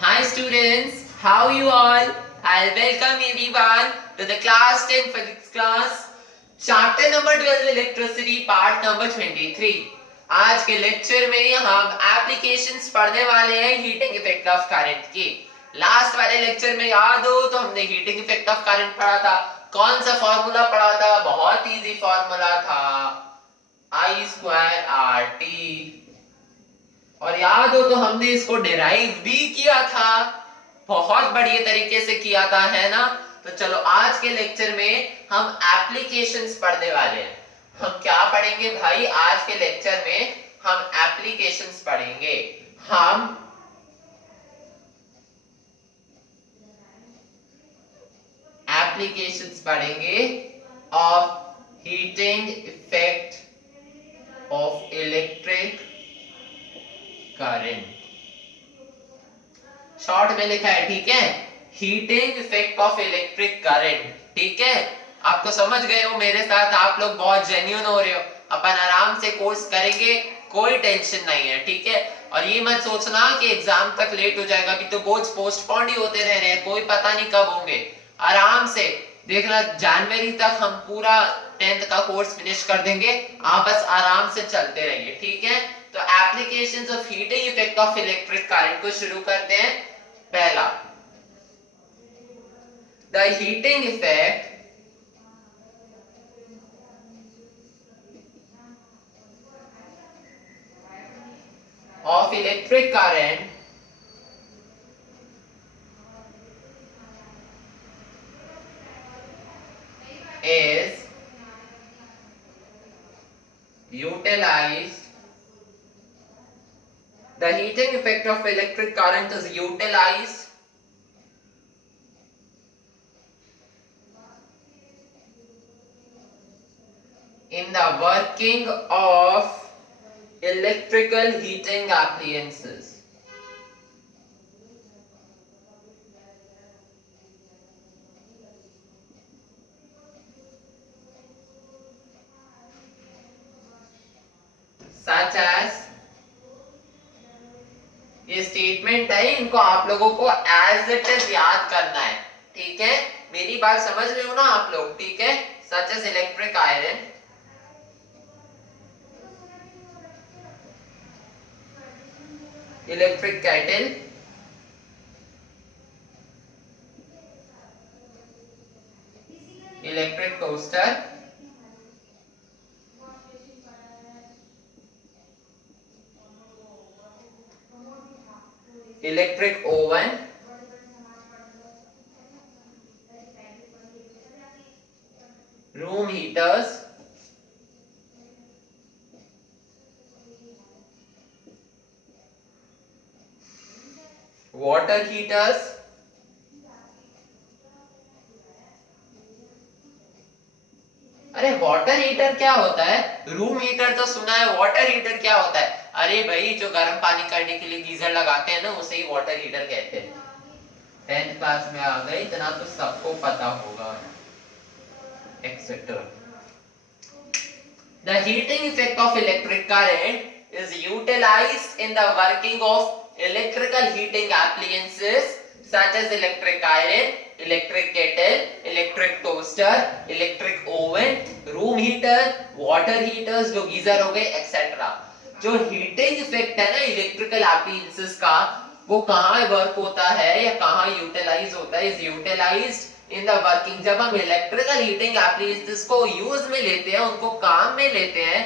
Hi students, how you all? I'll welcome everyone to the class 10 physics class, chapter number 12 electricity, part number 23. आज के lecture में हम applications पढ़ने वाले हैं हीटिंग इफेक्ट ऑफ करंट की। लास्ट वाले लेक्चर में याद हो तो हमने हीटिंग इफेक्ट ऑफ करंट पढ़ा था। कौन सा फॉर्मूला पढ़ा था? बहुत इजी फॉर्मूला था, I स्क्वायर आर टी। और याद हो तो हमने इसको डिराइव भी किया था, बहुत बढ़िया तरीके से किया था, है ना। तो चलो आज के लेक्चर में हम एप्लीकेशंस पढ़ने वाले हैं। हम क्या पढ़ेंगे भाई? आज के लेक्चर में हम एप्लीकेशंस पढ़ेंगे। हम एप्लीकेशंस पढ़ेंगे of heating effect of electric current. Short में लिखा है, ठीक है, heating effect of electric current. ठीक है, आपको समझ गए हो मेरे साथ? आप लोग बहुत जेन्युइन हो रहे हो। अपन आराम से कोर्स करेंगे, कोई टेंशन नहीं है, ठीक है। और ये मत सोचना कि एग्जाम तक लेट हो जाएगा, अभी तो बोर्ड्स पोस्टपोन्ड ही होते रह रहे हैं, कोई पता नहीं कब होंगे। आराम से देखना, जनवरी तक हम पूरा 10th का कोर्स फिनिश कर देंगे। आप बस आराम से चलते रहिए, ठीक है। तो applications of heating effect of electric current को शुरू करते हैं। पहला, the heating effect of electric current is utilized. The heating effect of electric current is utilized in the working of electrical heating appliances. Such as, ये statement है, इनको आप लोगों को एज इट इज याद करना है, ठीक है। मेरी बात समझ रहे हो ना आप लोग? ठीक है। Such as electric iron, electric kettle, electric toaster, electric oven, room heaters, water heaters, अरे वाटर हीटर क्या होता है? रूम हीटर तो सुना है, वाटर हीटर क्या होता है? अरे भाई, जो गर्म पानी करने के लिए गीजर लगाते हैं ना, उसे ही वाटर हीटर कहते हैं। 10th क्लास में आ गए, इतना तो सबको पता होगा, etcetera. The heating effect of electric current is utilized in the working of electrical heating appliances such as electric iron, electric kettle, electric toaster, electric oven, room heater, water heaters जो geyser हो गए, etcetera. जो heating effect है ना electrical appliances का, वो कहाँ work होता है या कहाँ यूटिलाइज होता है? Is utilised in the working. जब हम इलेक्ट्रिकल हीटिंग एप्लायंसेस को यूज में लेते हैं, उनको काम में लेते हैं,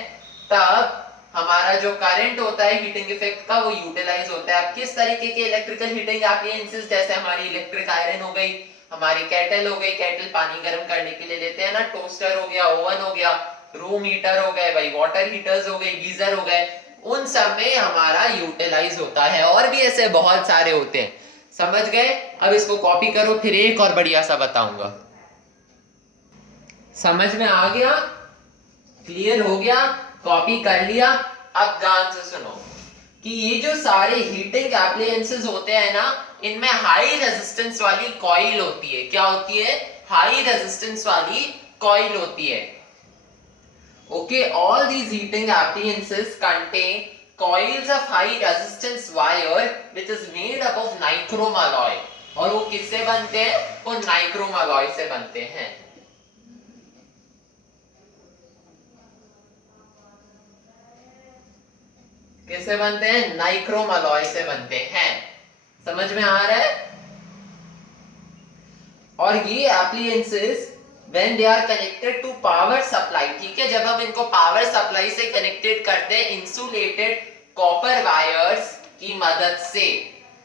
तब हमारा जो करंट होता है हीटिंग इफेक्ट का, वो यूटिलाइज होता है। अब किस तरीके के इलेक्ट्रिकल हीटिंग एप्लायंसेस? जैसे हमारी इलेक्ट्रिक आयरन हो गई, हमारी केटल हो गई, केटल पानी गर्म करने के लिए लेते हैं ना, टोस्टर हो गया, ओवन हो गया, रूम हीटर हो गए भाई, वाटर हीटर्स हो गए, गीजर हो गए, उन सब में हमारा यूटिलाइज होता है। और भी ऐसे बहुत सारे होते हैं, समझ गए? अब इसको कॉपी करो, फिर एक और बढ़िया सा बताऊंगा। समझ में आ गया? क्लियर हो गया? कॉपी कर लिया? अब ध्यान से सुनो कि ये जो सारे हीटिंग एप्लायंसेस होते हैं ना, इनमें हाई रेजिस्टेंस वाली कॉइल होती है। क्या होती है? हाई रेजिस्टेंस वाली कॉइल होती है। Okay, all these heating appliances contain coils of high resistance wire which is made up of nichrome alloy, और वो किससे बनते हैं? वो नाइक्रोम अलॉय से बनते हैं। किससे बनते हैं? नाइक्रोम अलॉय से बनते हैं। समझ में आ रहा है? और ये appliances when they are connected to power supply, ठीक है, जब हम इनको पावर सप्लाई से कनेक्टेड करते हैं इंसुलेटेड कॉपर वायर्स की मदद से,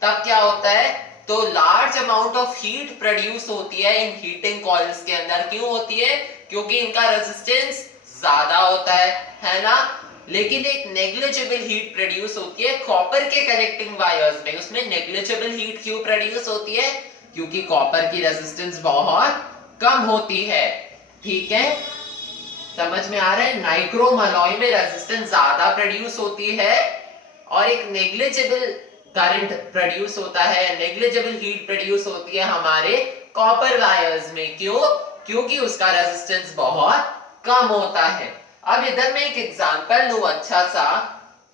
तब क्या होता है? तो large amount of heat produce होती है इन हीटिंग कॉइल्स के अंदर। क्यों होती है? क्योंकि इनका रेजिस्टेंस ज्यादा होता है ना। लेकिन एक नेग्लिजिबल हीट प्रोड्यूस होती है कॉपर के कनेक्टिंग वायर्स में। उसमें नेग्लिजिबल हीट क्यों प्रोड्यूस होती है? क्योंकि कॉपर की रेजिस्टेंस बहुत कम होती है। ठीक है, समझ में आ रहा है? नाइक्रोम अलॉय में रेजिस्टेंस ज्यादा प्रोड्यूस होती है और एक नेग्लिजिबल करंट प्रोड्यूस होता है, नेग्लिजिबल हीट प्रोड्यूस होती है हमारे कॉपर वायर्स में। क्यों? क्योंकि उसका रेजिस्टेंस बहुत कम होता है। अब इधर मैं एक एग्जांपल लूं अच्छा सा,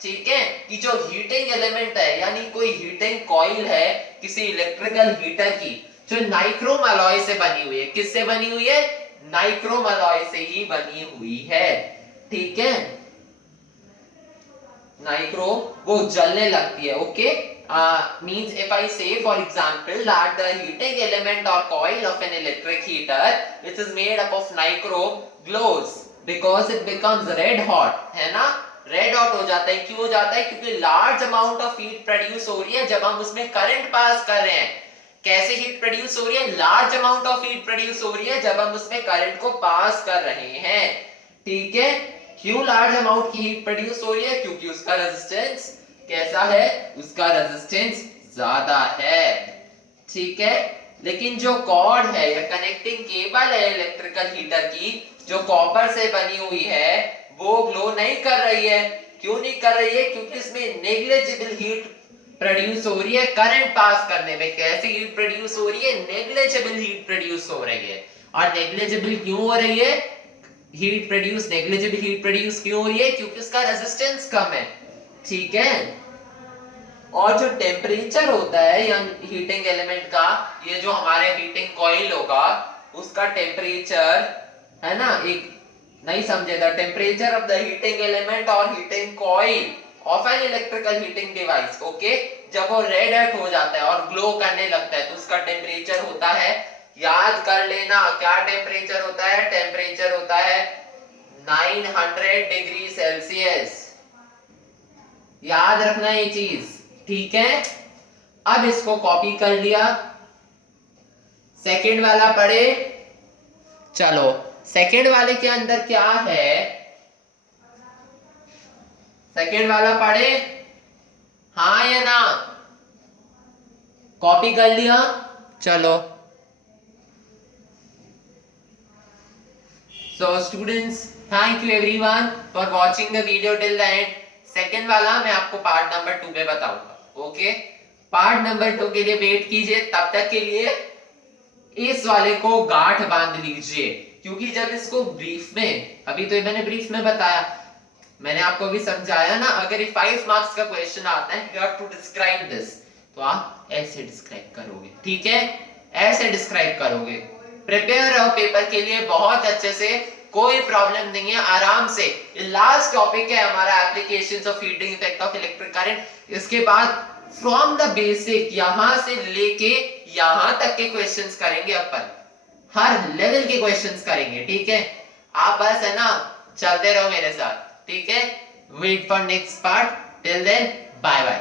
ठीक है, कि जो हीटिंग एलिमेंट है यानी कोई हीटिंग कॉइल है किसी इलेक्ट्रिकल हीटर की, जो नाइक्रोम अलॉय से बनी हुई है। किससे बनी हुई है? नाइक्रोम अलॉय से ही बनी हुई है। ठीक है, नाइक्रोम वो जलने लगती है। Okay, means if I say for example that the heating element or coil of an electric heater which is made up of nichrome glows because it becomes red hot, है ना, रेड हॉट हो जाता है। क्यों हो जाता है? क्योंकि large amount of heat produce हो रही है जब हम उसमें करंट पास कर रहे हैं। कैसे हीट प्रोड्यूस हो रही है? Large amount of heat produce हो रही है जब हम उसमें करंट को पास कर रहे हैं। ठीक है, क्यों लार्ज अमाउंट की हीट प्रोड्यूस हो रही है? क्योंकि उसका रेजिस्टेंस कैसा है? उसका रेजिस्टेंस ज्यादा है। ठीक है, लेकिन जो कॉर्ड है या कनेक्टिंग केबल है इलेक्ट्रिकल हीटर की, जो कॉपर से बनी हुई है, वो ग्लो नहीं कर रही है। क्यों नहीं कर रही है? क्योंकि इसमें नेग्लिजिबल हीट प्रोड्यूस हो रही है करंट पास करने में। कैसी हीट प्रोड्यूस हो रही है? नेग्लिजिबल हीट प्रोड्यूस हो रही है। और नेग्लिजिबल क्यों हो रही है? Heat produce, negligible heat produce क्यों हो रही है? क्योंकि उसका रेजिस्टेंस कम है। ठीक है, और जो टेम्परेचर होता है या हीटिंग एलिमेंट का, ये जो हमारे हीटिंग कॉइल होगा उसका टेम्परेचर है ना, एक नहीं समझे, the temperature of the heating element और heating coil of an electrical heating device, okay, जब वो रेड हॉट हो जाता है और ग्लो करने लगता है तो उसका टेम्परेचर होता है, याद कर लेना क्या टेम्परेचर होता है? टेम्परेचर होता है 900 डिग्री सेल्सियस। याद रखना ये चीज, ठीक है। अब इसको कॉपी कर लिया, सेकंड वाला पढ़े। चलो, सेकंड वाले के अंदर क्या है? सेकंड वाला पढ़े, हाँ या ना? कॉपी कर लिया? चलो, so students, thank you everyone for watching the video till the end. Second वाला मैं आपको पार्ट नंबर 2 में बताऊंगा। ओके, पार्ट नंबर 2 के लिए वेट कीजिए। तब तक के लिए इस वाले को गांठ बांध लीजिए, क्योंकि जब इसको ब्रीफ में, अभी तो मैंने ब्रीफ में बताया, मैंने आपको भी समझाया ना, अगर ये 5 मार्क्स का क्वेश्चन आता है, you have to describe this, तो आप ऐसे डिस्क्राइब करोगे। ठीक है, ऐसे डिस्क्राइब करोगे। प्रिपेयर रहो पेपर के लिए बहुत अच्छे से, कोई प्रॉब्लम नहीं है, आराम से। लास्ट टॉपिक है हमारा applications of heating effect of electric current. इसके बाद फ्रॉम द बेसिक यहां से लेके यहां तक के क्वेश्चंस करेंगे अपन, हर लेवल के क्वेश्चंस करेंगे। ठीक है, आप बस है ना चलते रहो मेरे साथ। ठीक है, wait for next part, till then bye bye.